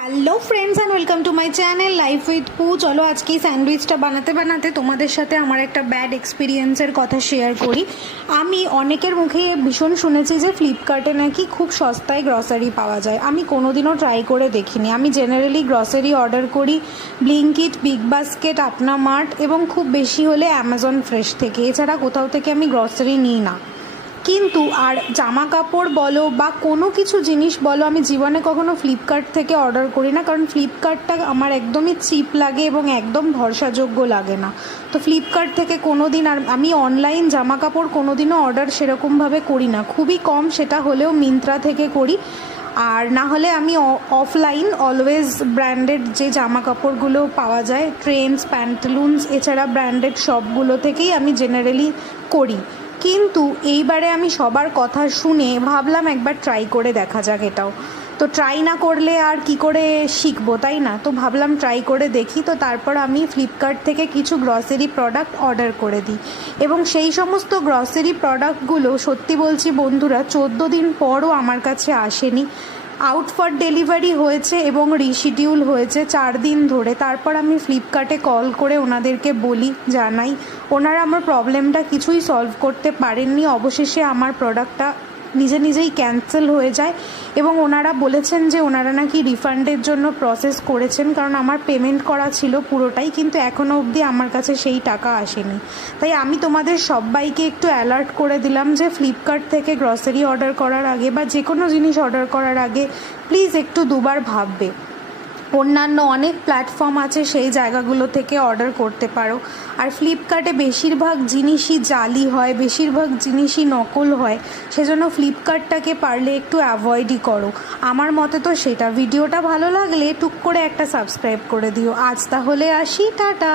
Hello friends and welcome to my channel life with পু। চলো আজকে এই স্যান্ডউইচটা বানাতে বানাতে তোমাদের সাথে আমার একটা ব্যাড এক্সপিরিয়েন্সের কথা শেয়ার করি। আমি অনেকের মুখে ভীষণ শুনেছি যে ফ্লিপকার্টে নাকি খুব সস্তায় গ্রসারি পাওয়া যায়। আমি কোনোদিনও ট্রাই করে দেখিনি। আমি জেনারেলি গ্রসারি অর্ডার করি ব্লিঙ্কিট, বিগ বাস্কেট, আপনা মার্ট এবং খুব বেশি হলে অ্যামাজন ফ্রেশ থেকে। এছাড়া কোথাও থেকে আমি গ্রসারি নিই না। কিন্তু আর জামা কাপড় বলো বা কোনো কিছু জিনিস বলো, আমি জীবনে কখনো ফ্লিপকার্ট থেকে অর্ডার করি না, কারণ ফ্লিপকার্টটা আমার একদমই চিপ লাগে এবং একদম ভরসাযোগ্য লাগে না। তো ফ্লিপকার্ট থেকে কোনো দিন, আর আমি অনলাইন জামা কাপড় কোনো দিনও অর্ডার সেরকমভাবে করি না, খুবই কম, সেটা হলেও মিন্ত্রা থেকে করি। আর না হলে আমি অফলাইন অলওয়েজ ব্র্যান্ডেড যে জামা কাপড়গুলো পাওয়া যায়, ট্রেন্ডস, প্যান্টালুনস, এছাড়া ব্র্যান্ডেড শপগুলো থেকেই আমি জেনারেলি করি। কিন্তু এইবারে আমি সবার কথা শুনে ভাবলাম একবার ট্রাই করে দেখা যাক এটাও। তো ট্রাই না করলে আর কি করে শিখবো, তাই না? তো ভাবলাম ট্রাই করে দেখি। তো তারপর আমি ফ্লিপকার্ট থেকে কিছু গ্রসারি প্রোডাক্ট অর্ডার করে দিই এবং সেই সমস্ত গ্রসারি প্রোডাক্টগুলো সত্যি বলছি বন্ধুরা 14 দিন পরও আমার কাছে আসেনি। আউট ফর ডেলিভারি হয়েছে এবং রিশিডিউল হয়েছে 4 দিন ধরে। তারপর আমি ফ্লিপকার্টে কল করে ওনাদেরকে বলি, জানাই, ওনারা আমার প্রবলেমটা কিছুই সলভ করতে পারেননি। অবশেষে আমার প্রোডাক্টটা নিজেই ক্যান্সেল হয়ে যায় এবং ওনারা বলেছেন যে ওনারা নাকি রিফান্ডের জন্য প্রসেস করেছেন, কারণ আমার পেমেন্ট করা ছিল পুরোটাই, কিন্তু এখনও অবধি আমার কাছে সেই টাকা আসেনি। তাই আমি তোমাদের সবাইকে একটু অ্যালার্ট করে দিলাম যে ফ্লিপকার্ট থেকে গ্রসারি অর্ডার করার আগে বা যে কোনো জিনিস অর্ডার করার আগে প্লিজ একটু দুবার ভাববে। অন্যান্য অনেক প্ল্যাটফর্ম আছে, সেই জায়গাগুলো থেকে অর্ডার করতে পারো। আর ফ্লিপকার্টে বেশিরভাগ জিনিসই জালি হয়, বেশিরভাগ জিনিসই নকল হয়, সেজন্য ফ্লিপকার্টটাকে পারলে একটু অ্যাভয়েডই করো। আমার মতে তো সেটা। ভিডিওটা ভালো লাগলে টুক করে একটা সাবস্ক্রাইব করে দিও। আজ তাহলে আসি, টাটা।